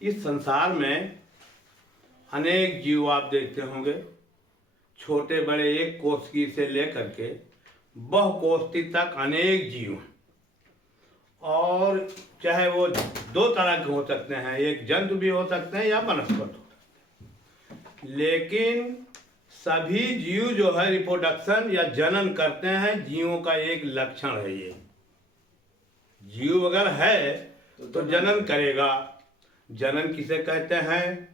इस संसार में अनेक जीव आप देखते होंगे, छोटे बड़े एक कोष्ठी से लेकर के बहुकोष्ठी तक अनेक जीव हैं। और चाहे वो दो तरह के हो सकते हैं, एक जंतु भी हो सकते हैं या वनस्पति हो सकते हैं। लेकिन सभी जीव जो है रिप्रोडक्शन या जनन करते हैं, जीवों का एक लक्षण है ये। जीव अगर है तो जनन करेगा। जनन किसे कहते हैं?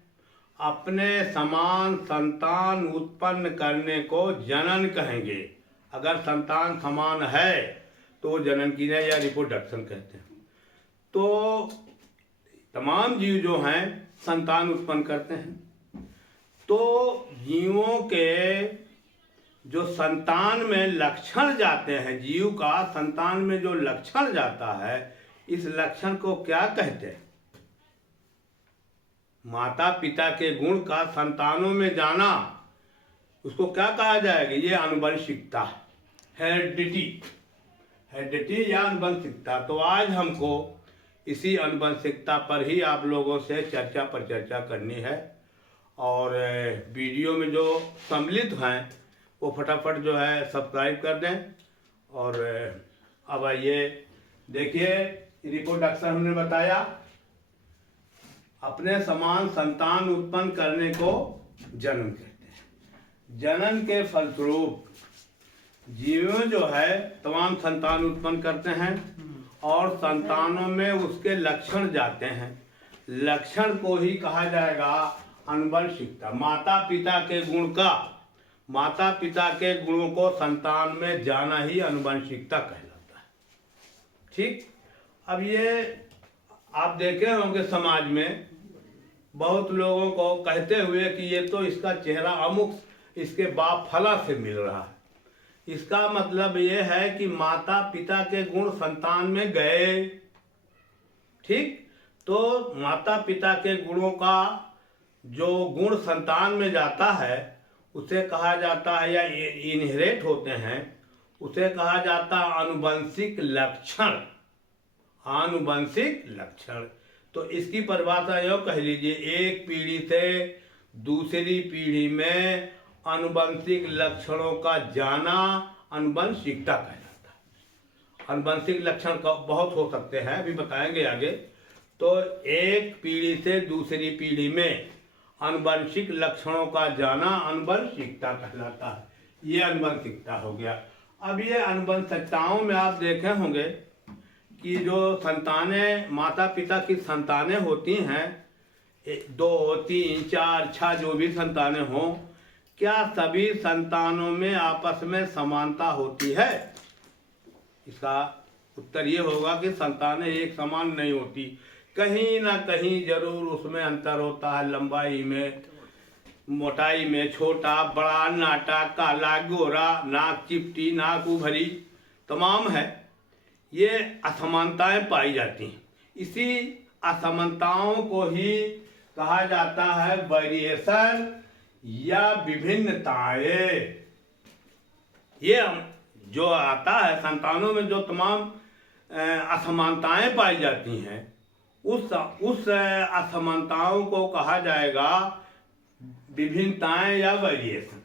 अपने समान संतान उत्पन्न करने को जनन कहेंगे। अगर संतान समान है तो जनन की या रिप्रोडक्शन कहते हैं। तो तमाम जीव जो हैं संतान उत्पन्न करते हैं। तो जीवों के जो संतान में लक्षण जाते हैं, जीव का संतान में जो लक्षण जाता है, इस लक्षण को क्या कहते हैं? माता पिता के गुण का संतानों में जाना, उसको क्या कहा जाएगा? ये अनुवंशिकता, हेरिडिटी या अनुवंशिकता। तो आज हमको इसी अनुवंशिकता पर ही आप लोगों से चर्चा पर चर्चा करनी है। और वीडियो में जो सम्मिलित हैं वो फटाफट जो है सब्सक्राइब कर दें। और अब आइए देखिए, रिप्रोडक्शन हमने बताया, अपने समान संतान उत्पन्न करने को जनन कहते हैं। जनन के फलस्वरूप जीव जो है तमाम संतान उत्पन्न करते हैं और संतानों में उसके लक्षण जाते हैं। लक्षण को ही कहा जाएगा अनुवंशिकता। माता पिता के गुणों को संतान में जाना ही अनुवंशिकता कहलाता है। ठीक। अब ये आप देखे होंगे समाज में बहुत लोगों को कहते हुए कि ये तो इसका चेहरा अमुक इसके बाप फला से मिल रहा है। इसका मतलब ये है कि माता पिता के गुण संतान में गए। ठीक। तो माता पिता के गुणों का जो गुण संतान में जाता है उसे कहा जाता है, या इनहेरिट होते हैं, उसे कहा जाता है आनुवंशिक लक्षण। आनुवंशिक लक्षण। तो इसकी परिभाषा यो कह लीजिए, एक पीढ़ी से दूसरी पीढ़ी में आनुवंशिक लक्षणों का जाना आनुवंशिकता कहलाता है। आनुवंशिक लक्षण का बहुत हो सकते हैं, अभी बताएंगे आगे। तो एक पीढ़ी से दूसरी पीढ़ी में आनुवंशिक लक्षणों का जाना आनुवंशिकता कहलाता है। ये आनुवंशिकता हो गया। अब ये आनुवंशिकताओं में आप देखे होंगे कि जो संतानें, माता पिता की संतानें होती हैं, 2, 3, 4, 6 जो भी संतानें हों, क्या सभी संतानों में आपस में समानता होती है? इसका उत्तर ये होगा कि संतानें एक समान नहीं होती। कहीं ना कहीं जरूर उसमें अंतर होता है, लंबाई में, मोटाई में, छोटा बड़ा, नाटा काला गोरा, नाक चिपटी नाक उभरी, तमाम है। ये असमानताएं पाई जाती हैं। इसी असमानताओं को ही कहा जाता है वेरिएशन या विभिन्नताएं। ये जो आता है संतानों में, जो तमाम असमानताएं पाई जाती हैं, उस असमानताओं को कहा जाएगा विभिन्नताएं या वेरिएशन।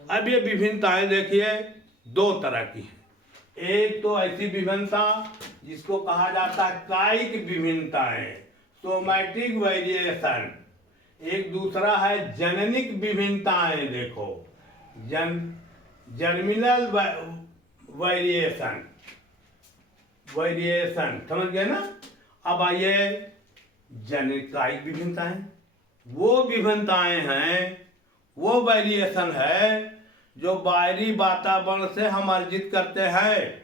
अब ये विभिन्नताएं देखिए दो तरह की हैं। एक तो ऐसी विभिन्नता जिसको कहा जाता है कायिक विभिन्नताएं, सोमैटिक वेरिएशन। एक दूसरा है जननिक विभिन्नताएं। देखो, जर्मिनल वेरिएशन समझ गए ना। अब आइए जननिक कायिक विभिन्नताएं। वो विभिन्नताएं हैं, वो वेरिएशन है जो बाहरी वातावरण से हम अर्जित करते हैं।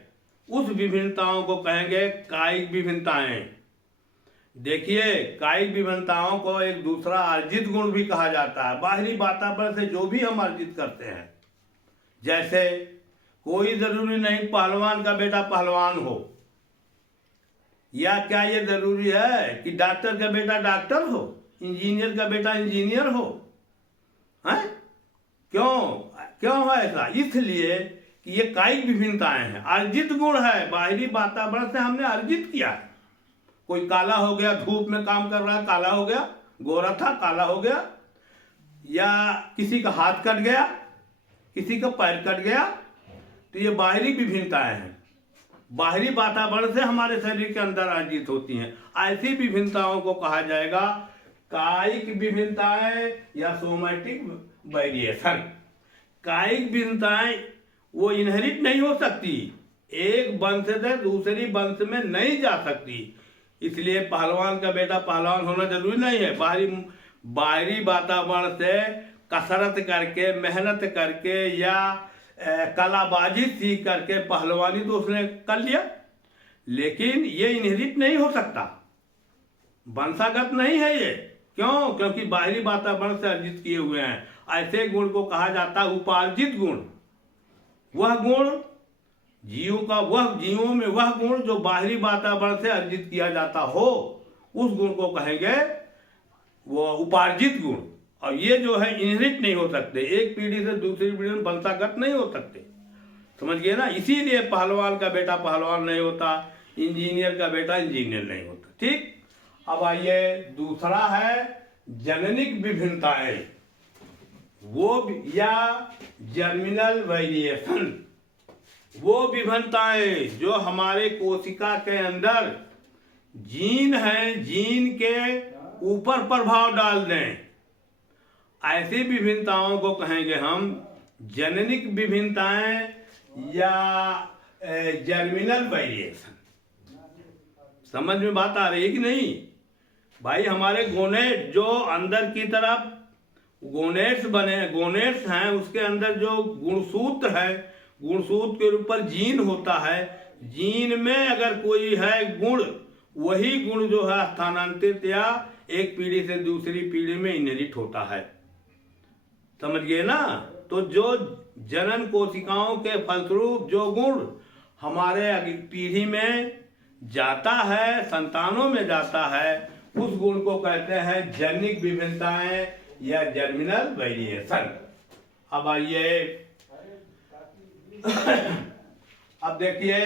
उस विभिन्नताओं को कहेंगे कायिक विभिन्नताएं। देखिए, कायिक विभिन्नताओं को एक दूसरा अर्जित गुण भी कहा जाता है। बाहरी वातावरण से जो भी हम अर्जित करते हैं, जैसे कोई जरूरी नहीं पहलवान का बेटा पहलवान हो, या क्या ये जरूरी है कि डॉक्टर का बेटा डॉक्टर हो, इंजीनियर का बेटा इंजीनियर हो? हैं? क्यों है ऐसा? इसलिए कि ये कायिक विभिन्नताएं हैं, अर्जित गुण है, बाहरी वातावरण से हमने अर्जित किया है। कोई काला हो गया, धूप में काम कर रहा है काला हो गया, गोरा था काला हो गया, या किसी का हाथ कट गया, किसी का पैर कट गया। तो ये बाहरी विभिन्नताएं हैं, बाहरी वातावरण से हमारे शरीर के अंदर अर्जित होती हैं। ऐसी विभिन्नताओं को कहा जाएगा कायिक विभिन्नताएं या सोमैटिक वेरिएशन। कायिक विभिन्नताएं वो इनहेरिट नहीं हो सकती, एक वंश से दूसरी वंश में नहीं जा सकती। इसलिए पहलवान का बेटा पहलवान होना जरूरी नहीं है। बाहरी वातावरण से कसरत करके, मेहनत करके या कलाबाजी सीख करके पहलवानी तो उसने कर लिया, लेकिन ये इनहेरिट नहीं हो सकता, वंशागत नहीं है ये। क्यों? क्योंकि बाहरी वातावरण से अर्जित किए हुए हैं। ऐसे गुण को कहा जाता है उपार्जित गुण। वह गुण जीवों में वह गुण जो बाहरी वातावरण से अर्जित किया जाता हो, उस गुण को कहेंगे वो उपार्जित गुण। और ये जो है इनहेरिट नहीं हो सकते, एक पीढ़ी से दूसरी पीढ़ी में वंशागत नहीं हो सकते। समझ गए ना? इसीलिए पहलवान का बेटा पहलवान नहीं होता, इंजीनियर का बेटा इंजीनियर नहीं होता। ठीक, अब आइए दूसरा है जननिक विभिन्नताएं, वो या जर्मिनल वेरिएशन। वो विभिन्नताएं जो हमारे कोशिका के अंदर जीन है, जीन के ऊपर प्रभाव डाल दें, ऐसी विभिन्नताओं को कहेंगे हम जननिक विभिन्नताएं या जर्मिनल वेरिएशन। समझ में बात आ रही है कि नहीं भाई? हमारे गोनेट जो अंदर की तरफ गोनेट्स हैं, उसके अंदर जो गुणसूत्र है, गुणसूत्र के ऊपर जीन होता है। जीन में अगर कोई है गुण, वही गुण जो है स्थानांतरित या एक पीढ़ी से दूसरी पीढ़ी में इनहेरिट होता है। समझ गए ना? तो जो जनन कोशिकाओं के फलस्वरूप जो गुण हमारे पीढ़ी में जाता है, संतानों में जाता है, उस गुण को कहते हैं जनिक विभिन्नताएं या जर्मिनल वेरिएशन। अब आइए अब देखिए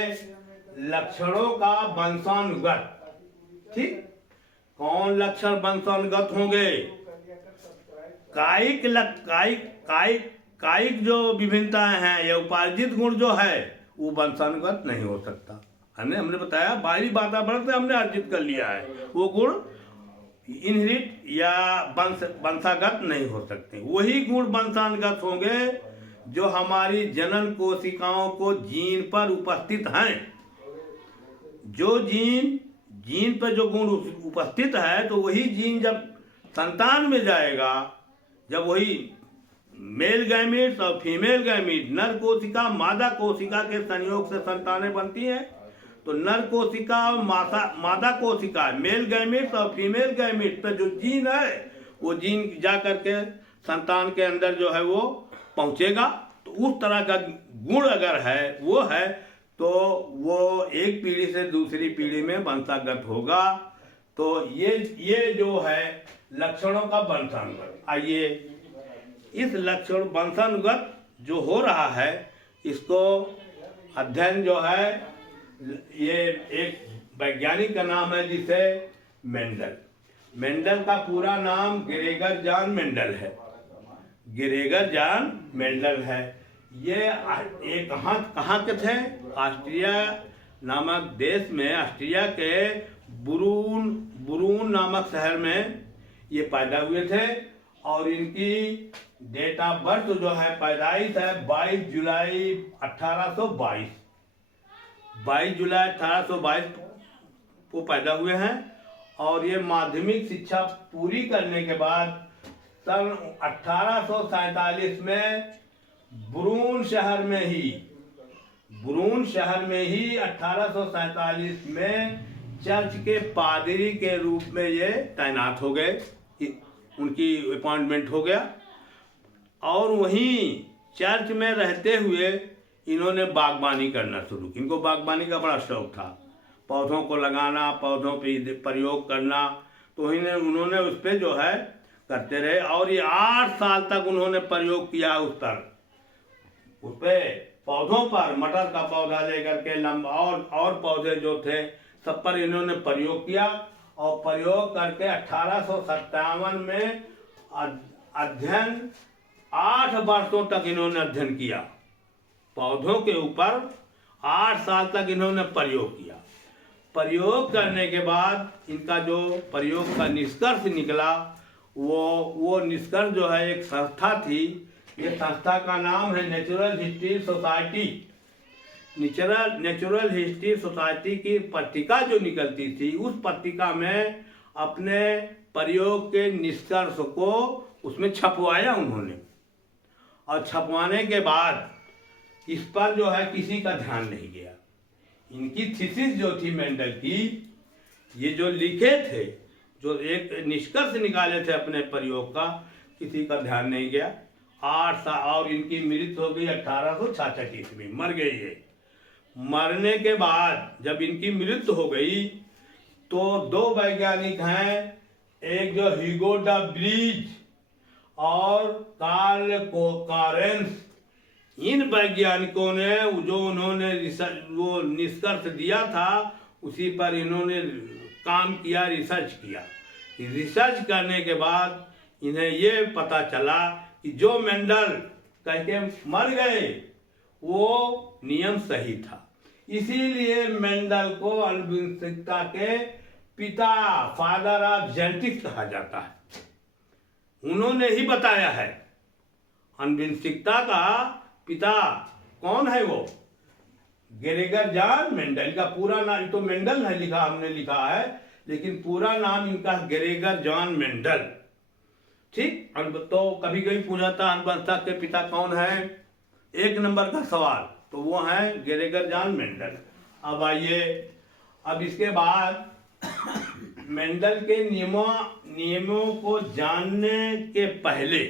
लक्षणों का वंशानुगत। ठीक, कौन लक्षण वंशानुगत होंगे? कायिक जो विभिन्नताएं हैं या उपार्जित गुण जो है वो वंशानुगत नहीं हो सकता। हमने बताया बाहरी वातावरण से हमने अर्जित कर लिया है, वो गुण इनहेरिट या वंशागत नहीं हो सकते। वही गुण वंशानुगत होंगे जो हमारी जनन कोशिकाओं को जीन पर उपस्थित हैं। जो जीन पर जो गुण उपस्थित है, तो वही जीन जब संतान में जाएगा, जब वही मेल गैमीट्स और फीमेल गैमीट, नर कोशिका मादा कोशिका के संयोग से संतानें बनती हैं, तो नर कोशिका और मादा कोशिका, मेल गैमीट्स और फीमेल गैमीट्स पर जो जीन है, वो जीन जा करके संतान के अंदर जो है वो पहुंचेगा। तो उस तरह का गुण अगर है, वो है, तो वो एक पीढ़ी से दूसरी पीढ़ी में वंशागत होगा। तो ये जो है लक्षणों का वंशानुगत। आइए इस लक्षण वंशानुगत जो हो रहा है, इसको अध्ययन जो है, ये एक वैज्ञानिक का नाम है जिसे मेंडल का पूरा नाम ग्रेगर जॉन मेंडल है। ग्रेगर जॉन मेंडल है। ये कहाँ के थे? ऑस्ट्रिया नामक देश में, ऑस्ट्रिया के बुरून नामक शहर में ये पैदा हुए थे। और इनकी डेट ऑफ बर्थ जो है, पैदाइश है 22 जुलाई 1822। 22 जुलाई 1822 को पैदा हुए हैं। और ये माध्यमिक शिक्षा पूरी करने के बाद सन 1847 में बुरून शहर में ही 1847 में चर्च के पादरी के रूप में ये तैनात हो गए, उनकी अपॉइंटमेंट हो गया। और वहीं चर्च में रहते हुए इन्होंने बागबानी करना शुरू की। इनको बागबानी का बड़ा शौक था, पौधों को लगाना, पौधों पे प्रयोग करना। तो उन्होंने उस पर जो है करते रहे। और ये 8 साल तक उन्होंने प्रयोग किया उस पे पौधों पर। मटर का पौधा लेकर के लंबा और पौधे जो थे सब पर इन्होंने प्रयोग किया और प्रयोग करके 1857 में अध्ययन 8 वर्षों तक इन्होंने अध्ययन किया। पौधों के ऊपर 8 साल तक इन्होंने प्रयोग किया। प्रयोग करने के बाद इनका जो प्रयोग का निष्कर्ष निकला वो निष्कर्ष जो है एक संस्था थी। ये संस्था का नाम है natural history society. Natural history society की पत्रिका जो निकलती थी, उस पत्रिका में अपने प्रयोग के निष्कर्ष को उसमें छपवाया उन्होंने। और छपवाने के बाद इस पर जो है किसी का ध्यान नहीं गया। इनकी थीसिस जो थी मेंडल की, ये जो लिखे थे, जो एक निष्कर्ष निकाले थे अपने प्रयोग का, किसी का ध्यान नहीं गया। 8 साल और इनकी मृत्यु हो गई 1866 ईस्वी, मर गई है। मरने के बाद जब इनकी मृत्यु हो गई तो 2 वैज्ञानिक हैं, एक जो ह्यूगो द ब्रीज और कार्ल कोकारेंस। इन वैज्ञानिकों ने जो उन्होंने वो निष्कर्ष दिया था उसी पर इन्होंने काम किया, रिसर्च किया। रिसर्च करने के बाद इन्हें ये पता चला कि जो मेंडल कह के मर गए वो नियम सही था। इसीलिए मेंडल को आनुवंशिकता के पिता, फादर ऑफ जेनेटिक्स कहा जाता है। उन्होंने ही बताया है। आनुवंशिकता का पिता कौन है? वो ग्रेगर जॉन मेंडल। का पूरा नाम तो मेंडल है लिखा, हमने लिखा है, लेकिन पूरा नाम इनका ग्रेगर जॉन मेंडल। ठीक। तो कभी कभी पूछा था आनुवंशिकता के पिता कौन है, 1 नंबर का सवाल, तो वो है ग्रेगर जॉन मेंडल। अब आइए, अब इसके बाद मेंडल के नियमों को जानने के पहले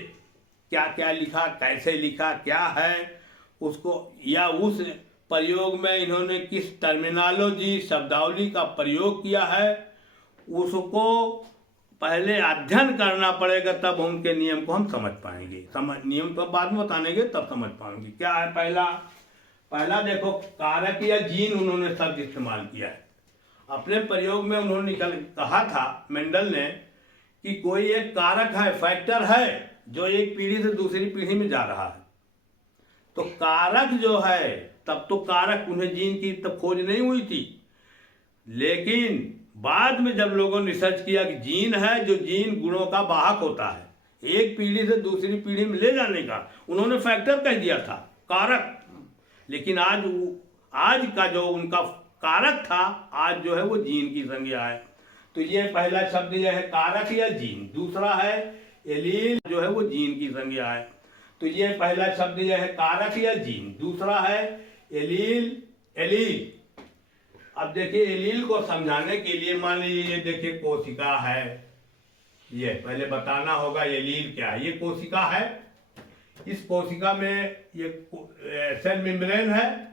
क्या क्या लिखा, कैसे लिखा, क्या है उसको, या उस प्रयोग में इन्होंने किस टर्मिनोलॉजी, शब्दावली का प्रयोग किया है, उसको पहले अध्ययन करना पड़ेगा, तब उनके नियम को हम समझ पाएंगे। नियम तो बाद में बताएंगे, तब समझ पाएंगे। क्या है पहला देखो, कारक या जीन उन्होंने शब्द इस्तेमाल किया है अपने प्रयोग में। उन्होंने कहा था मेंडल ने कि कोई एक कारक है, फैक्टर है, जो एक पीढ़ी से दूसरी पीढ़ी में जा रहा है। तो कारक जो है, तब तो कारक, उन्हें जीन की तब खोज नहीं हुई थी, लेकिन बाद में जब लोगों ने रिसर्च किया कि जीन है, जो जीन गुणों का वाहक होता है, एक पीढ़ी से दूसरी पीढ़ी में ले जाने का, उन्होंने फैक्टर कह दिया था, कारक। लेकिन आज का जो उनका कारक था, आज जो है वो जीन की संज्ञा है। तो ये पहला शब्द यह है कारक या जीन। दूसरा है एलील, जो है वो जीन की संज्ञा है। तो ये पहला शब्द यह है कारक या जीन। दूसरा है एलील। अब देखिए, एलील को समझाने के लिए मान लीजिए, ये देखिए कोशिका है, ये पहले बताना होगा एलील क्या है। ये कोशिका है, इस कोशिका में ये सेल मेम्ब्रेन है,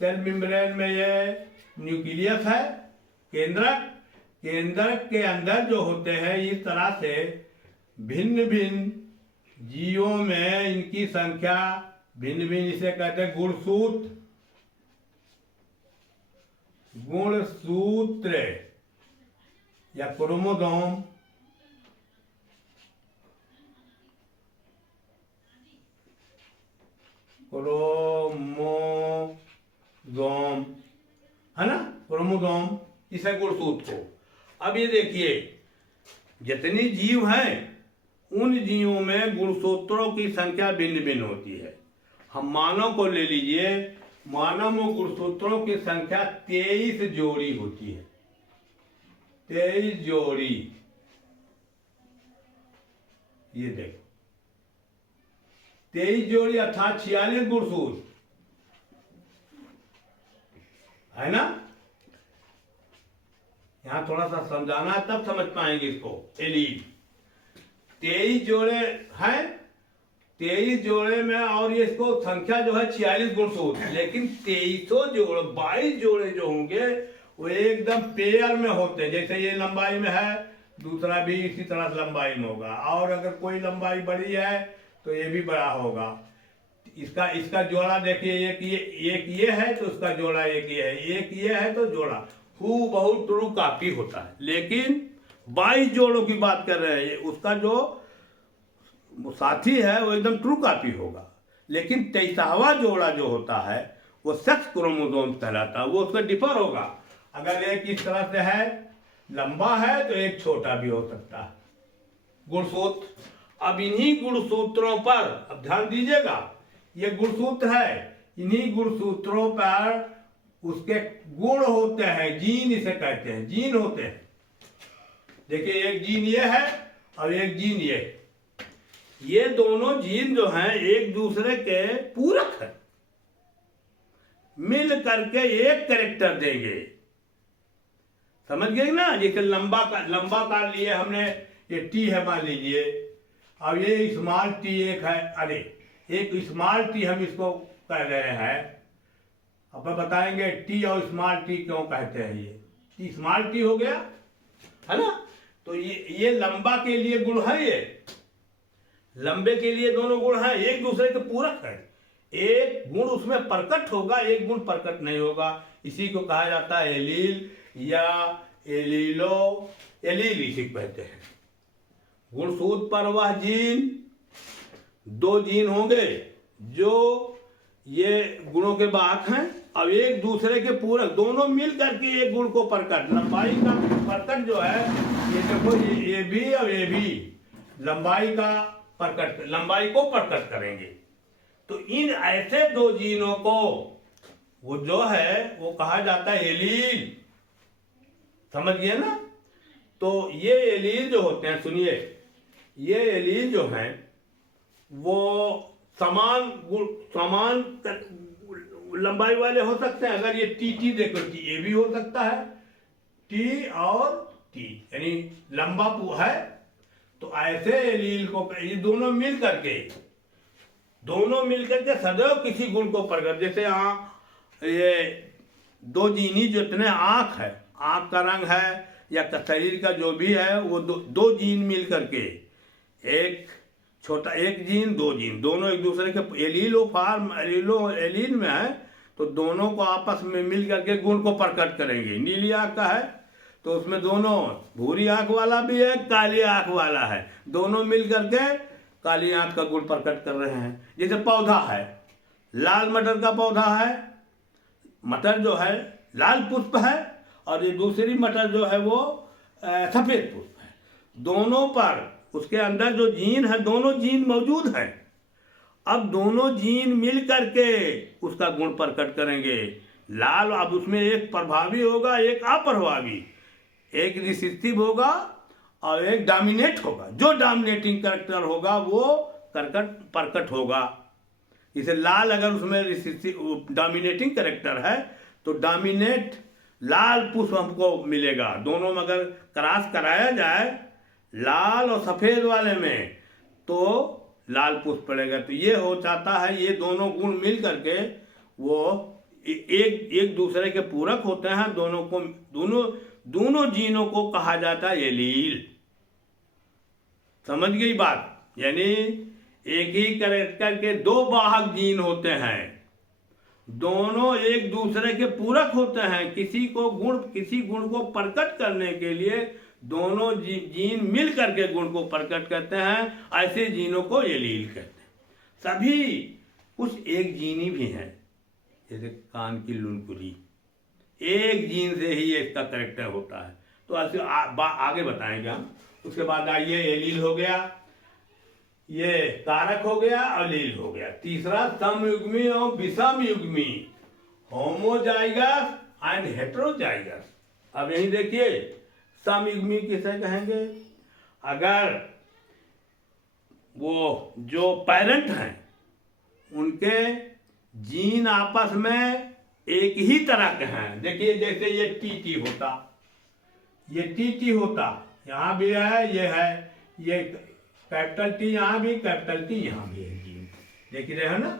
सेल मेम्ब्रेन में ये न्यूक्लियस है, केंद्रक के अंदर जो होते हैं, इस तरह से भिन्न भिन्न जीवों में इनकी संख्या भिन्न भिन्न, इसे कहते हैं गुणसूत्र या क्रोमोसोम। है ना, क्रोमोसोम, इसे गुणसूत्र को। अब ये देखिए, जितनी जीव हैं उन जीवों में गुणसूत्रों की संख्या भिन्न भिन्न होती है। हम मानव को ले लीजिए, मानव में गुणसूत्रों की संख्या 23 जोड़ी होती है। 23 जोड़ी, ये देखो 23 जोड़ी अर्थात 46 गुणसूत्र है ना। यहां थोड़ा सा समझाना है, तब समझ पाएंगे इसको। एलील 23 जोड़े हैं, 23 जोड़े में, और ये इसको संख्या जो है 46 गुणसूत्र, लेकिन 22 जोड़े जो होंगे वो एकदम पेयर में होते हैं। जैसे ये लंबाई में है, दूसरा भी इसी तरह लंबाई में होगा, और अगर कोई लंबाई बड़ी है तो ये भी बड़ा होगा। इसका जोड़ा देखिए, एक ये है तो उसका जोड़ा एक ये है, एक ये है तो जोड़ा, हूबहू ट्रू कॉपी होता है। लेकिन 22 जोड़ों की बात कर रहे हैं, उसका जो साथी है वो एकदम ट्रू कॉपी होगा। लेकिन 23वां जोड़ा जो होता है वो सेक्स क्रोमोसोम कहलाता है, वो उसका डिफर होगा। अगर एक इस तरह से है, लंबा है, तो एक छोटा भी हो सकता है। गुणसूत्र, अब इन्हीं गुणसूत्रों पर, अब ध्यान दीजिएगा, ये गुणसूत्र है, इन्हीं गुणसूत्रों पर उसके गुण होते हैं, जीन इसे कहते हैं, जीन होते हैं। देखिए एक जीन ये है और एक जीन ये दोनों जीन जो हैं एक दूसरे के पूरक हैं, मिल करके एक कैरेक्टर देंगे। समझ गए ना? जैसे लंबा का लिए हमने, ये टी है मान लीजिए, अब ये स्मॉल टी एक है, अरे एक स्मॉल टी हम इसको कह रहे हैं, अब बताएंगे टी और स्मॉल टी क्यों कहते हैं। ये टी स्मॉल टी हो गया है ना। तो ये लंबा के लिए गुण है, ये लंबे के लिए दोनों गुण हैं, एक दूसरे के पूरक है। एक गुण उसमें प्रकट होगा, एक गुण प्रकट नहीं होगा। इसी को कहा जाता है एलील या एलीलो, एलील इसी कहते हैं। गुणसूत्र पर वह जीन, दो जीन होंगे जो ये गुणों के वाहक हैं, अब एक दूसरे के पूरक, दोनों मिल करके एक गुण को प्रकट, लंबाई का प्रकट जो है, ये देखो ये भी और ये भी लंबाई का प्रकट, लंबाई को प्रकट करेंगे। तो इन ऐसे दो जीनों को वो जो है वो कहा जाता है एलील। समझ गए ना? तो ये एलील जो होते हैं, सुनिए, ये एलील जो हैं वो समान लंबाई वाले हो सकते हैं। अगर ये टी देखो, टी ये भी हो सकता है, टी और टी यानी लंबा है। तो ऐसे एलील को ये दोनों मिल करके सदैव किसी गुण को प्रकट, जैसे यहाँ ये दो जीनी जो इतने आँख है, आँख का रंग है या शरीर का जो भी है, वो दो जीन मिल करके, एक छोटा एक जीन, दो जीन, दोनों एक दूसरे के एलील में है, तो दोनों को आपस में मिल करके गुण को प्रकट करेंगे। नीली आँख का है तो उसमें दोनों, भूरी आँख वाला भी है, काली आँख वाला है, दोनों मिल करके काली आँख का गुण प्रकट कर रहे हैं। जैसे पौधा है, लाल मटर का पौधा है, मटर जो है लाल पुष्प है, और ये दूसरी मटर जो है वो सफेद पुष्प है। दोनों पर उसके अंदर जो जीन है, दोनों जीन मौजूद हैं। अब दोनों जीन मिल करके उसका गुण प्रकट करेंगे। लाल, अब उसमें एक प्रभावी होगा, एक अप्रभावी, एक रिसेसिव होगा और एक डोमिनेट होगा। जो डोमिनेटिंग कैरेक्टर होगा वो प्रकट होगा। जैसे लाल, अगर उसमें डोमिनेटिंग कैरेक्टर है तो डोमिनेट लाल पुष्प हमको मिलेगा। दोनों में अगर क्रॉस कराया जाए लाल और सफ़ेद वाले में, तो लाल पुष्प पड़ेगा। तो ये हो जाता है, ये दोनों गुण मिल करके वो एक दूसरे के पूरक होते हैं। दोनों जीनों को कहा जाता है एलील। समझ गई बात? यानी एक ही कैरेक्टर के दो वाहक जीन होते हैं, दोनों एक दूसरे के पूरक होते हैं। किसी गुण को प्रकट करने के लिए दोनों जीन मिल करके गुण को प्रकट करते हैं। ऐसे जीनों को एलील कहते हैं। सभी कुछ एक जीनी भी हैं, जैसे कान की लुनकुरी, एक जीन से ही इसका कैरेक्टर होता है। तो ऐसे आगे बताएंगे हम। उसके बाद आइए, एलील हो गया, ये कारक हो गया, अलील हो गया। तीसरा समयुग्मी और विषमयुग्मी, होमोजाइगस एंड हेटेरोजाइगस। अब यही देखिए, समयुग्मी किसे कहेंगे? अगर वो जो पेरेंट हैं उनके जीन आपस में एक ही तरह के हैं। देखिए जैसे ये टी होता, ये टी होता, यहाँ भी है, ये है, ये कैपिटल टी यहाँ भी, कैपिटल टी यहाँ भी है जीन, देख रहे हो ना।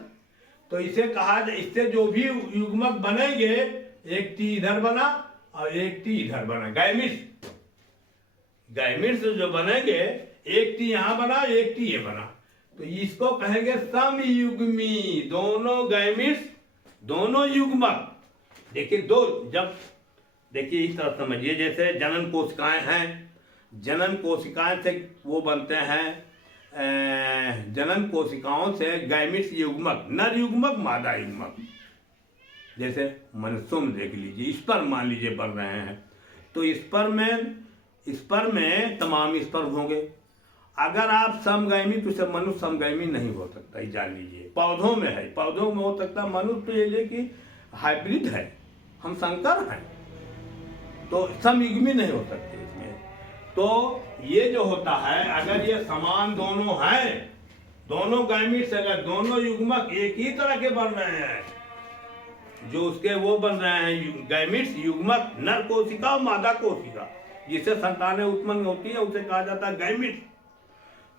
तो इसे कहा, इससे जो भी युग्मक बनेंगे, एक टी इधर बना और एक टी इधर बना, गैमिट्स जो बनेंगे, एक टी यहाँ बना, एक टी ये बना, तो इसको कहेंगे समयुग्मी। दोनों गैमिट्स, दोनों युग्मक। देखिए जब देखिए इस तरह समझिए, जैसे जनन कोशिकाएं हैं, जनन कोशिकाएं से वो बनते हैं, जनन कोशिकाओं से गैमिट्स युग्मक, नर युग्मक मादा युग्मक। जैसे मनुष्यों में देख लीजिए, स्पर्म मान लीजिए बन रहे हैं, तो स्पर्म में तमाम स्पर्म होंगे। अगर आप समगैमी, तो उसे मनुष्य समगैमी नहीं हो सकता, ये जान लीजिए। पौधों में है, पौधों में हो सकता, मनुष्य तो ये कि हाइब्रिड है, हम संकर हैं, तो समयुग्मी नहीं हो सकते इसमें। तो ये जो होता है, अगर ये समान दोनों हैं, दोनों गैमिट्स अगर दोनों युग्मक एक ही तरह के बन रहे हैं, जो उसके वो बन रहे हैं गैमिट्स युग्मक, नर कोशिका और मादा कोशिका, जिससे संतानें उत्पन्न होती है, उसे कहा जाता है गैमिट्स।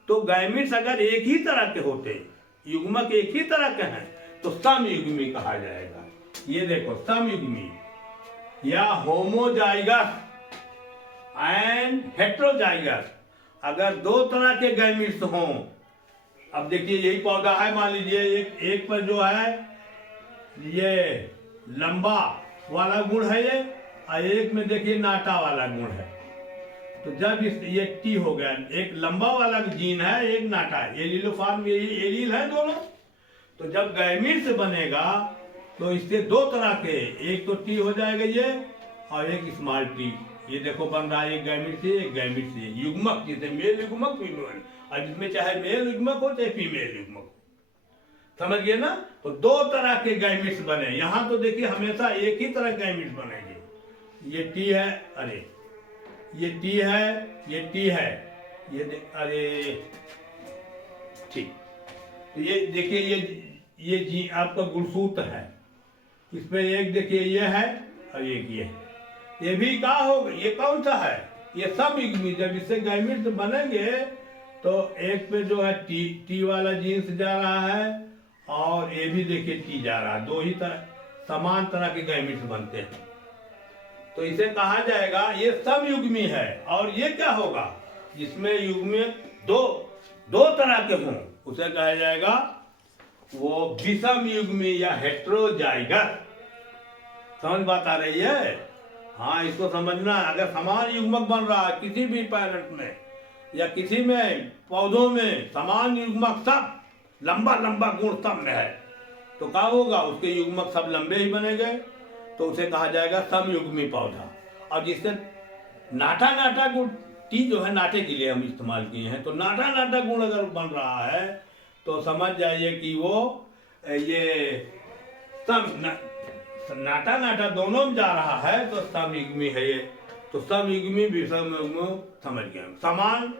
तो गैमिट्स अगर एक ही तरह के होते, युग्मक एक ही तरह के हैं, तो समयुग्मी कहा जाएगा। ये देखो समयुग्मी या होमोजाइगस एंड हेट्रोजाइगस, अगर दो तरह के गैमिट्स हों। अब देखिए यही पौधा है, मान लीजिए एक पर जो है ये लंबा वाला गुण है ये, और एक में देखिए नाटा वाला गुण है। तो जब ये टी हो गया, एक लंबा वाला जीन है, एक नाटा है, एलिलोफार्म ये एलील है दोनों। तो जब गैमिट्स बनेगा तो इससे दो तरह के, एक तो टी हो जाएगा ये, और एक स्मॉल टी, ये देखो बन रहा है, एक गैमिट से एक गैमिट से युग्मक, जिसे मेल युग्मक फीमेल, और जिसमें चाहे मेल युग्मक हो चाहे फीमेल युग्मक हो, समझ गए ना। तो दो तरह के गैमिट्स बने। यहाँ तो देखिए हमेशा एक ही तरह गैमिट्स बनेंगे। ये टी है, अरे ये टी है, ये टी है, ये अरे ठीक। तो ये देखिए ये जी आपका गुणसूत्र है, इसमें एक देखिए ये है और एक ये है। ये भी क्या होगा, ये कौन सा है, ये समयुग्मी। जब इससे गैमिट्स बनेंगे तो एक पे जो है टी वाला जीन्स जा रहा है, और ये भी देखिए टी जा रहा है, दो ही तरह समान तरह के गैमिट्स बनते हैं, तो इसे कहा जाएगा ये समयुग्मी है। और ये क्या होगा, जिसमें युग्मी दो तरह के हों, उसे कहा जाएगा वो विषम युग्मी या हेट्रोजाइगस। समझ बात आ रही है? हाँ, इसको समझना। अगर समान युग्मक बन रहा है किसी भी पैरेंट में या किसी में पौधों में, समान युग्मक सब लंबा लंबा गुण सब में है, तो क्या होगा, उसके युग्मक सब लंबे ही बनेंगे, तो उसे कहा जाएगा समयुग्मी पौधा। और जिससे नाटा नाटा गुण, टी जो है नाटे के लिए हम इस्तेमाल किए हैं, तो नाटा नाटा गुण अगर बन रहा है तो समझ जाइए कि वो ये नाटा नाटा दोनों में जा रहा है, तो समयुग्मी है ये। तो समयुग्मी विषम युग्मी समझ गए। समान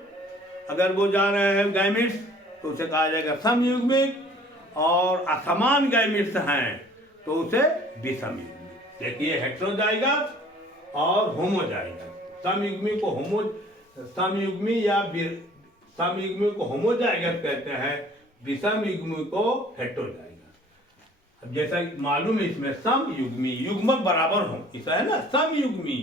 अगर वो जा रहे हैं गैमिट्स, तो उसे कहा जाएगा समयुग्मिक, और असमान गैमिट्स हैं तो उसे विषम युग्मी। देखिए हेट्रोजाइगस और होमोजाइगस, समयुग्मी को होमोजाइगस कहते हैं, विषम युग्मी को हेट्रोजाइगस। अब जैसा मालूम है इसमें समयुग्मी युग्मक बराबर हो, ऐसा है ना समयुग्मी,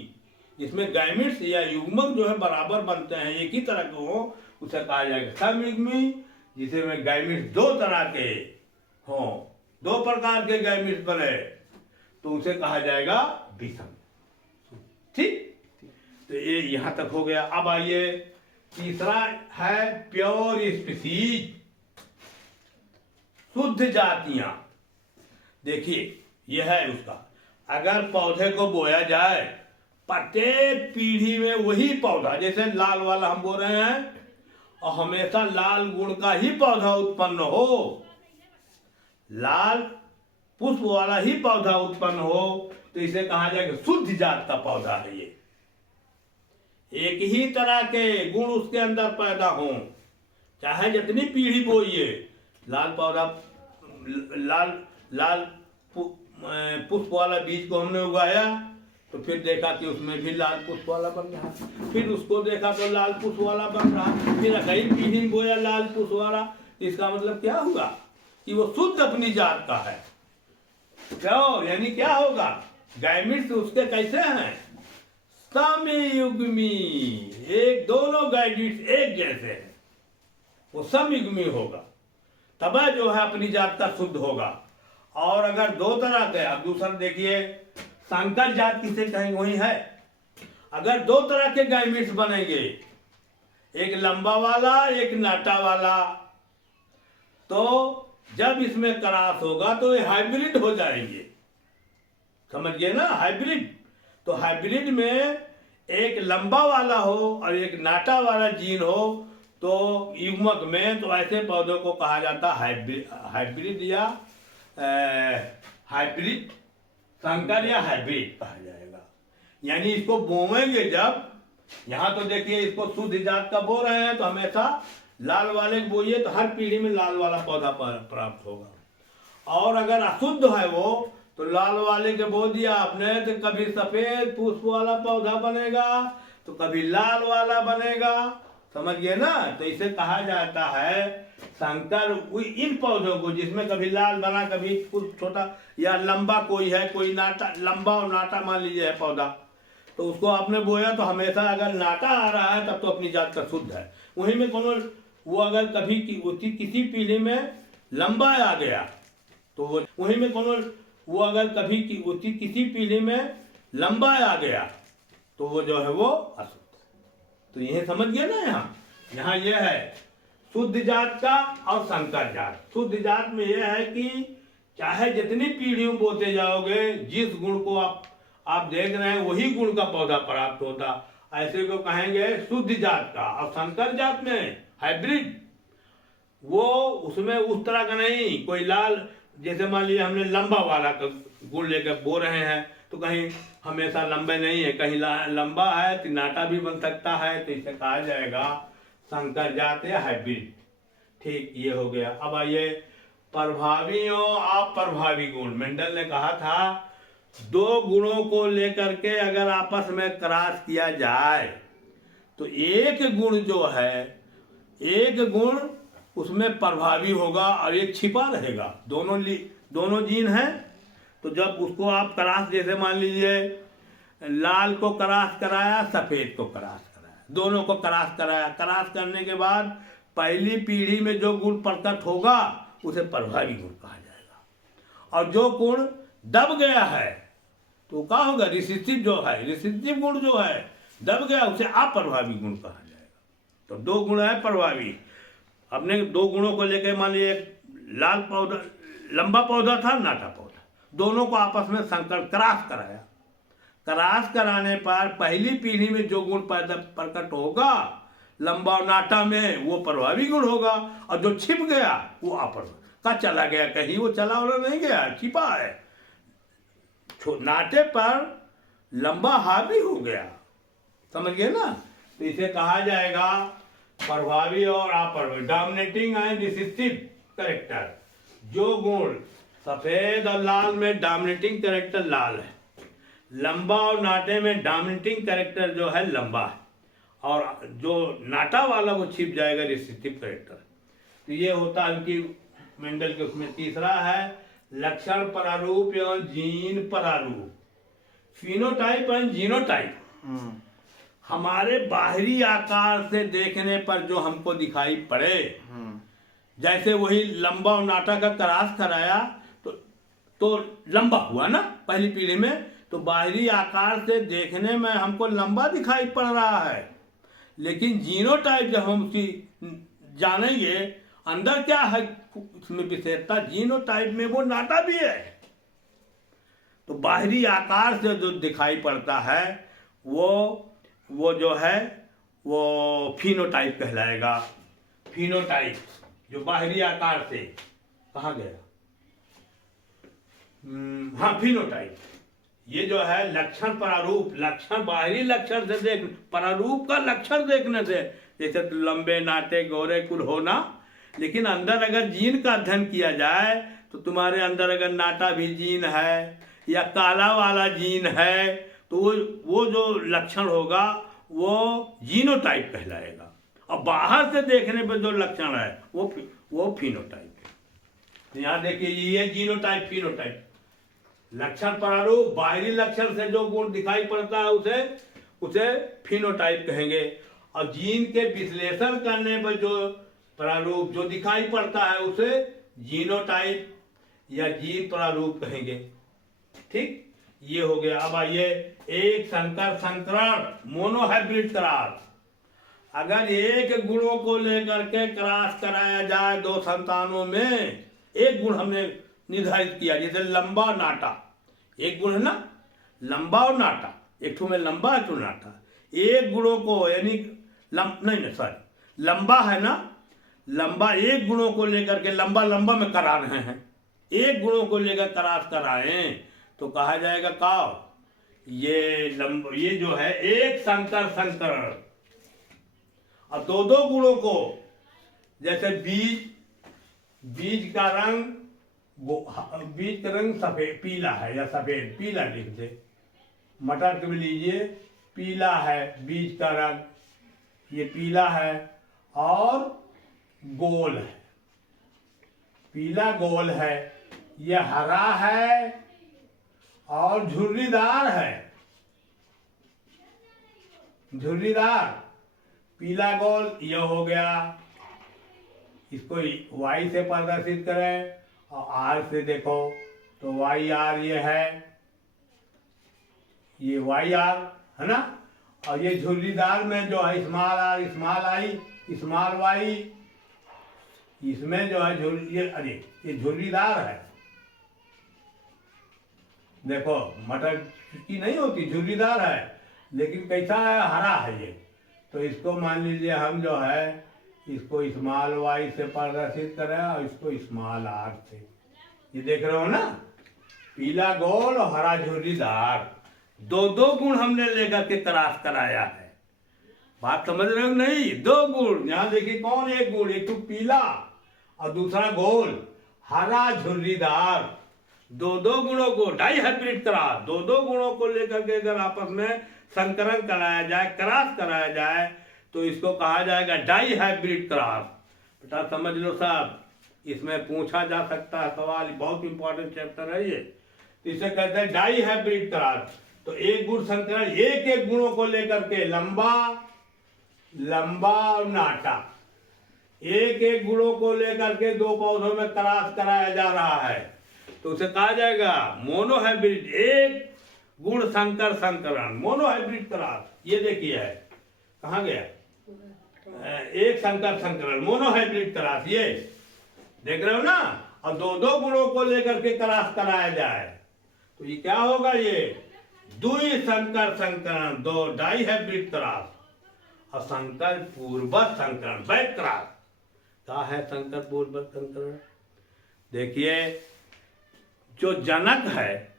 जिसमें गैमिट्स या युग्मक जो है बराबर बनते हैं, एक ही तरह के हो, उसे कहा जाएगा समयुग्मी। जिसमें गैमिट्स दो तरह के हों, दो प्रकार के गैमिट्स बने, तो उसे कहा जाएगा विषम। ठीक, तो ये यहां तक हो गया। अब आइए तीसरा है प्योर स्पीसीज, शुद्ध जातियां। देखिए ये है उसका, अगर पौधे को बोया जाए, प्रत्येक पीढ़ी में वही पौधा, जैसे लाल वाला हम बोल रहे हैं, और हमेशा लाल गुण का ही पौधा उत्पन्न हो, लाल पुष्प वाला ही पौधा उत्पन्न हो, तो इसे कहा जाएगा शुद्ध जात का पौधा है ये। एक ही तरह के गुण उसके अंदर पैदा हो, चाहे जितनी पीढ़ी बोइए। लाल पौधा, लाल पुष्प वाला बीज को हमने उगाया, तो फिर देखा कि उसमें भी लाल पुष्प वाला बन रहा, फिर उसको देखा तो लाल पुष्प वाला बन रहा, फिर कई पीढ़ी बोया लाल पुष्प वाला। इसका मतलब क्या हुआ कि वो शुद्ध अपनी जात का है। क्यों, यानी क्या होगा, गैमिट्स उसके कैसे हैं, समयुग्मी, एक दोनों गैमिट्स एक जैसे हैं, वो समयुग्मी होगा, तब जो है अपनी जात का शुद्ध होगा। और अगर दो तरह के, अब दूसरा देखिए संकर जात किसे कहेंगे, वही है। अगर दो तरह के गायमिट्स बनेंगे, एक लंबा वाला एक नाटा वाला, तो जब इसमें क्रॉस होगा तो ये हाइब्रिड हो जाएंगे, समझ गए ना, हाइब्रिड। तो हाइब्रिड में एक लंबा वाला हो और एक नाटा वाला जीन हो, तो युग्मक में, तो ऐसे पौधों को कहा जाता है हाइब्रिड या हाइब्रिड, संकर या हाइब्रिड कहा जाएगा। यानी इसको बोवेंगे जब, यहाँ तो देखिए इसको शुद्ध जात का बो रहे हैं तो हमेशा लाल वाले को बोइए, तो हर पीढ़ी में लाल वाला पौधा प्राप्त होगा। और अगर अशुद्ध है वो, तो लाल वाले के बो दिया आपने, तो कभी सफेद पुष्प वाला पौधा बनेगा तो कभी लाल वाला बनेगा, समझ गए ना। तो इसे कहा जाता है संकर इन पौधों को, जिसमें कभी लाल बना कभी कुछ छोटा, या लंबा कोई है, कोई नाटा, लंबा और नाटा मान लीजिए है पौधा, तो उसको आपने बोया तो हमेशा अगर नाटा आ रहा है तब तो अपनी जात का शुद्ध है। वहीं में कोनो वो अगर कभी किसी पीढ़ी में लंबा आ गया तो वो, वहीं में कोनो वो अगर कभी किसी पीढ़ी में लंबा आ गया तो वो जो है वो अशुद्ध। तो यह समझ गए ना, यहाँ ये है शुद्ध जात का और संकर जात। शुद्ध जात में यह है कि चाहे जितनी पीढ़ियों बोते जाओगे, जिस गुण को आप देख रहे हैं वही गुण का पौधा प्राप्त होता, ऐसे को कहेंगे शुद्ध जात का। और संकर जात में हाइब्रिड, वो उसमें उस तरह का नहीं, कोई लाल, जैसे मान लीजिए हमने लंबा वाला का गुण लेकर बो रहे हैं, तो कहीं हमेशा लंबे नहीं है, कहीं लंबा है तो नाटा भी बन सकता है, तो इसे कहा जाएगा संकर जात या हाइब्रिड। ठीक, ये हो गया। अब आइए प्रभावी और अप्रभावी गुण। मेंडल ने कहा था दो गुणों को लेकर के अगर आपस में क्रॉस किया जाए तो एक गुण जो है, एक गुण उसमें प्रभावी होगा और एक छिपा रहेगा। दोनों जीन हैं, तो जब उसको आप क्रॉस, जैसे मान लीजिए लाल को क्रॉस कराया, सफेद को क्रॉस कराया, दोनों को क्रॉस कराया, क्रॉस करने के बाद पहली पीढ़ी में जो गुण प्रकट होगा उसे प्रभावी गुण कहा जाएगा। और जो गुण दब गया है तो क्या होगा, रिसिस्टिव जो है, रिसिस्टिव गुण जो है दब गया, उसे अप्रभावी गुण कहा जाएगा। तो दो गुण है प्रभावी। अपने दो गुणों को लेकर मान लीजिए लाल पौधा, लंबा पौधा था, नाटा पौधा, दोनों को आपस में संकर क्रॉस कराया। क्रॉस कराने पर पहली पीढ़ी में जो गुण पैदा प्रकट होगा लंबा और नाटा में, वो प्रभावी गुण होगा, और जो छिप गया वो अप्रभावी का चला गया, कहीं वो चला और नहीं गया, छिपा है। नाटे पर लंबा हावी हो गया, समझ गए ना। तो इसे कहा जाएगा प्रभावी और अप्रभावी, डोमिनेटिंग एंड रिसिस्टिव कैरेक्टर। जो गुण सफेद और लाल में डोमिनेटिंग कैरेक्टर लाल है, लंबा और नाटे में डोमिनेटिंग कैरेक्टर जो है लंबा है, और जो नाटा वाला वो छिप जाएगा, रिसिस्टिव कैरेक्टर। तो ये होता है उनकी मेंडल के उसमें। तीसरा है लक्षण प्रारूप एवं जीन प्रारूप, फिनोटाइप एंड जीनोटाइप। हमारे बाहरी आकार से देखने पर जो हमको दिखाई पड़े, जैसे वही लंबा और नाटा का क्रॉस कराया तो लंबा हुआ ना पहली पीढ़ी में, तो बाहरी आकार से देखने में हमको लंबा दिखाई पड़ रहा है, लेकिन जीनोटाइप जब हम उसकी जानेंगे अंदर क्या है उसमें विशेषता, जीनोटाइप में वो नाटा भी है। तो बाहरी आकार से जो दिखाई पड़ता है वो जो है वो फिनोटाइप कहलाएगा। फिनोटाइप जो बाहरी आकार से, कहाँ गया, हाँ फिनोटाइप, ये जो है लक्षण प्रारूप, लक्षण बाहरी लक्षण से देख, प्रारूप का लक्षण देखने से, जैसे तो लंबे नाटे गोरे कुल होना, लेकिन अंदर अगर जीन का अध्ययन किया जाए तो तुम्हारे अंदर अगर नाटा भी जीन है या काला वाला जीन है तो वो जो लक्षण होगा वो जीनोटाइप कहलाएगा, और बाहर से देखने पर जो लक्षण है वो फिनोटाइप है। यहाँ देखिए ये जीनोटाइप फिनोटाइप, लक्षण प्रारूप, बाहरी लक्षण से जो गुण दिखाई पड़ता है उसे फिनोटाइप कहेंगे, और जीन के विश्लेषण करने पर जो प्रारूप जो दिखाई पड़ता है उसे जीनोटाइप या जीन प्रारूप कहेंगे। ठीक, ये हो गया। अब आइए एक संकर संकरण मोनोहाइब्रिड क्रॉस। अगर एक गुणों को लेकर के क्रॉस कराया जाए दो संतानों में, एक गुण हमने निर्धारित किया, जैसे लंबा और नाटा, एक गुण है ना, लंबा और नाटा, एक ठो में लंबा एक ठो नाटा, एक गुणों को यानी नहीं सॉरी, लंबा है ना, लंबा एक गुणों को लेकर के लंबा लंबा में करा रहे हैं, एक गुणों को लेकर क्रॉस कराएं तो कहा जाएगा का ये जो है एक संकर संकरण। और दो दो गुणों को, जैसे बीज का रंग सफेद पीला है या सफेद पीला लिख दे, मटर के भी लीजिए पीला है बीज का रंग, ये पीला है और गोल है, पीला गोल है, ये हरा है और झुर्रीदार है, झुर्रीदार पीला गोल, यह हो गया। इसको y से प्रदर्शित करें और r से देखो तो वाई आर ये है, ये वाई आर है ना, और ये झुर्रीदार में जो है small R small I small Y, इसमें जो है ये झुर्रीदार है। देखो मटर की नहीं होती, झुर्रीदार है, लेकिन कैसा है, हरा है ये। तो इसको मान लीजिए हम जो है इसको स्मॉल वाई से प्रदर्शित करें और इसको स्मॉल आर से, ये देख रहे हो ना, पीला गोल और हरा झुर्रीदार, दो दो गुण हमने लेकर के क्रॉस कराया है। बात समझ रहे हो नहीं, दो गुण, यहां देखिए कौन एक गुण, एक तो पीला और दूसरा गोल, हरा झुर्रीदार, दो दो गुणों को डाई हाइब्रिड क्रॉस, दो दो गुणों को लेकर के अगर आपस में संकरण कराया जाए, क्रॉस कराया जाए तो इसको कहा जाएगा डाई हाइब्रिड क्रॉस। बेटा समझ लो साहब, इसमें पूछा जा सकता है सवाल, बहुत इंपॉर्टेंट चैप्टर है ये। तो इसे कहते हैं डाई हाइब्रिड क्रॉस। तो एक गुण संकरण, एक एक गुणों को लेकर के लंबा और नाटा, एक एक गुणों को लेकर के दो पौधों में क्रॉस कराया जा रहा है, तो उसे कहा जाएगा मोनोहाइब्रिड, एक गुण संकर संकरण, मोनोहाइब्रिड क्रॉस। ये देखिए है कहाँ गया, एक संकर संकरण मोनोहाइब्रिड क्रॉस, ये देख रहे हो ना। और दो दो गुणों को लेकर के क्रॉस कराया जाए तो ये क्या होगा, ये द्वि संकर संकरण, दो डाई हाइब्रिड क्रॉस। और संकर पूर्वज संकरण बैक क्रॉस, क्या है संकर पूर्वज संकरण? देखिए जो जनक है,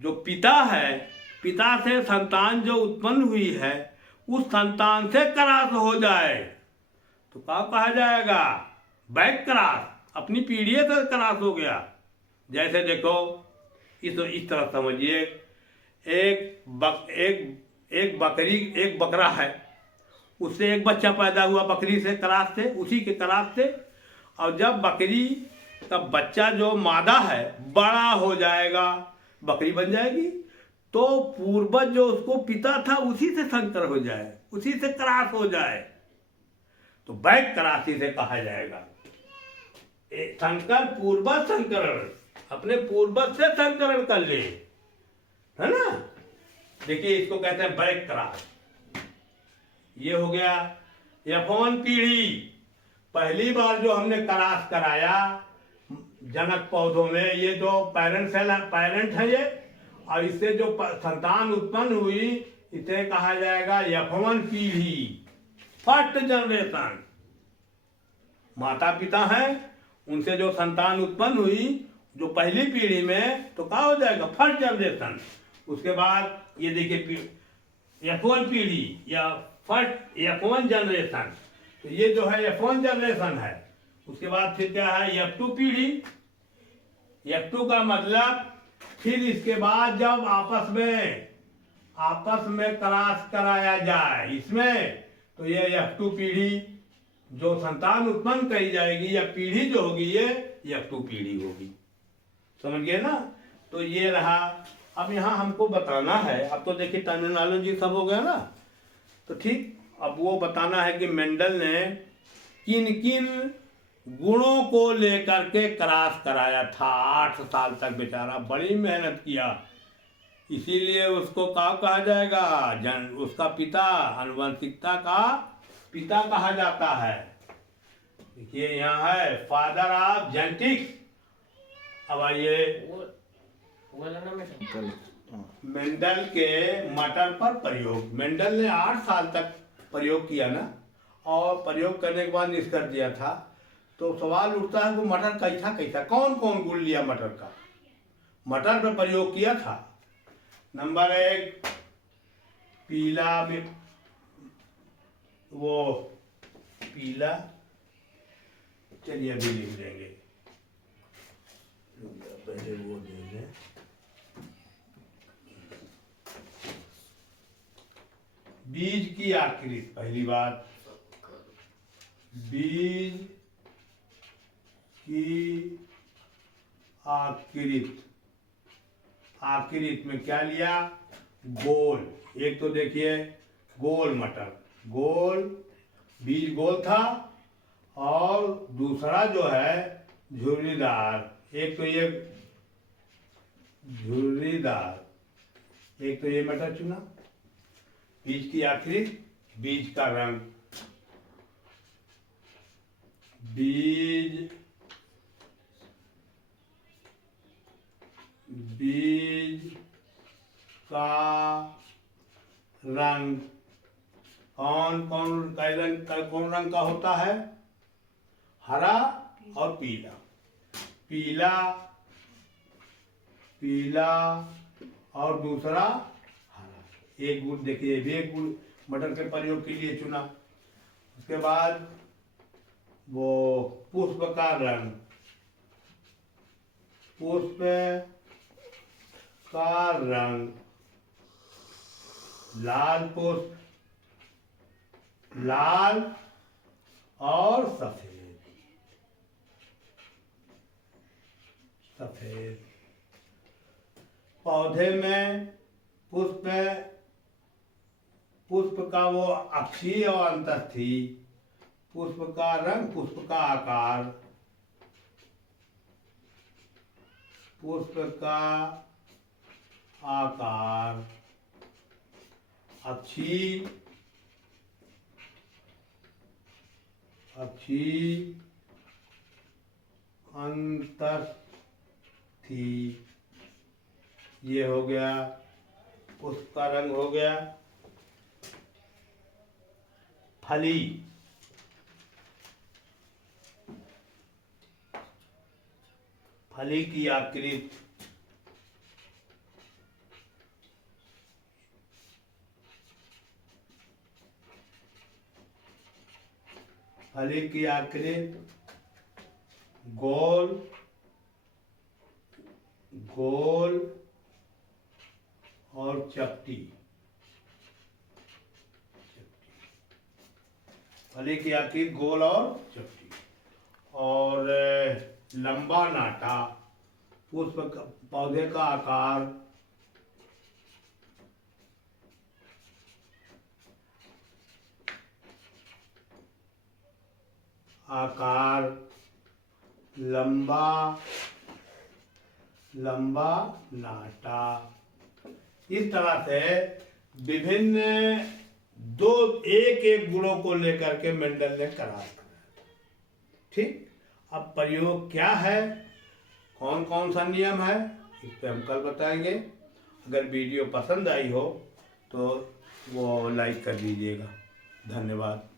जो पिता है, पिता से संतान जो उत्पन्न हुई है उस संतान से क्रॉस हो जाए तो क्या कहा जाएगा, बैक क्रॉस, अपनी पीढ़ी से क्रॉस हो गया। जैसे देखो इस तरह समझिए, एक बकरा है, उससे एक बच्चा पैदा हुआ बकरी से क्रॉस से, उसी के क्रॉस से। और जब बकरी का बच्चा जो मादा है बड़ा हो जाएगा, बकरी बन जाएगी, तो पूर्वज जो उसको पिता था उसी से संकर हो जाए, उसी से क्रॉस हो जाए तो बैक क्रॉस इसे कहा जाएगा। संकर पूर्वज संकरण, अपने पूर्वज से संकरण कर ले, है ना। देखिए इसको कहते हैं बैक क्रॉस। ये हो गया F1 पीढ़ी, पहली बार जो हमने क्रॉस कराया जनक पौधों में, ये जो पेरेंट है ये, और इससे जो संतान उत्पन्न हुई इसे कहा जाएगा F1 पीढ़ी, फर्स्ट जनरेशन। माता पिता हैं, उनसे जो संतान उत्पन्न हुई जो पहली पीढ़ी में, तो क्या हो जाएगा, फर्स्ट जनरेशन। उसके बाद ये देखिए F1 पीढ़ी या फर्स्ट F1 जनरेशन, तो ये जो है F1 जनरेशन है। उसके बाद फिर क्या है, F2 पीढ़ी। F2 का मतलब फिर इसके बाद जब आपस में क्रॉस कराया जाए इसमें, तो ये F2 पीढ़ी जो संतान उत्पन्न करी जाएगी, या पीढ़ी जो होगी ये F2 पीढ़ी होगी। समझ गए ना। तो ये रहा। अब यहाँ हमको बताना है, अब तो देखिए टर्मिनोलॉजी सब हो गया ना, तो ठीक, अब वो बताना है कि मेंडल ने किन किन गुणों को लेकर के क्रॉस कराया था। 8 साल तक बेचारा बड़ी मेहनत किया इसीलिए उसको क्या कहा जाएगा, उसका पिता, आनुवंशिकता का पिता कहा जाता है। देखिए यहाँ है फादर ऑफ जेनेटिक्स। अब आइए मेंडल के मटर पर प्रयोग। मेंडल ने 8 साल तक प्रयोग किया ना, और प्रयोग करने के बाद निष्कर्ष दिया था। तो सवाल उठता है वो मटर कैसा कैसा, कौन कौन गुण लिया मटर का, मटर पर प्रयोग किया था। नंबर 1 पीला में, वो पीला, चलिए अभी लिख लेंगे, पहले वो दे दें। बीज की आकृति, पहली बात बीज की आकृति, आकृति में क्या लिया, गोल। एक तो देखिए गोल मटर, गोल बीज गोल था, और दूसरा जो है झुर्रीदार। एक तो ये झुर्रीदार, एक तो ये मटर चुना। बीज की आकृति, बीज का रंग, बीज का रंग, कौन कौन का रंग, कौन रंग का होता है, हरा और पीला। पीला, पीला और दूसरा हरा। एक गुण देखिए, एक गुण मटर के प्रयोग के लिए चुना। उसके बाद वो पुष्प का रंग, पुष्प का रंग, लाल पुष्प, लाल और सफेद, सफेद। पौधे में पुष्प, पुष्प का वो अक्षीय और अंतस्थी, पुष्प का रंग, पुष्प का आकार, पुष्प का आकार, अक्षीय, अक्षीय अंतस्थी, ये हो गया। पुष्प का रंग हो गया। फली, फली की आकृति, फली की आकृति गोल, गोल और चपटी, फली की आकृति गोल और चपटी। और लंबा नाटा, पुष्प पौधे का आकार, आकार लंबा, लंबा नाटा। इस तरह से विभिन्न दो एक एक गुणों को लेकर के मेंडल ने करार कराया। ठीक, अब प्रयोग क्या है, कौन कौन सा नियम है, इस पे हम कल बताएंगे। अगर वीडियो पसंद आई हो तो वो लाइक कर दीजिएगा। धन्यवाद।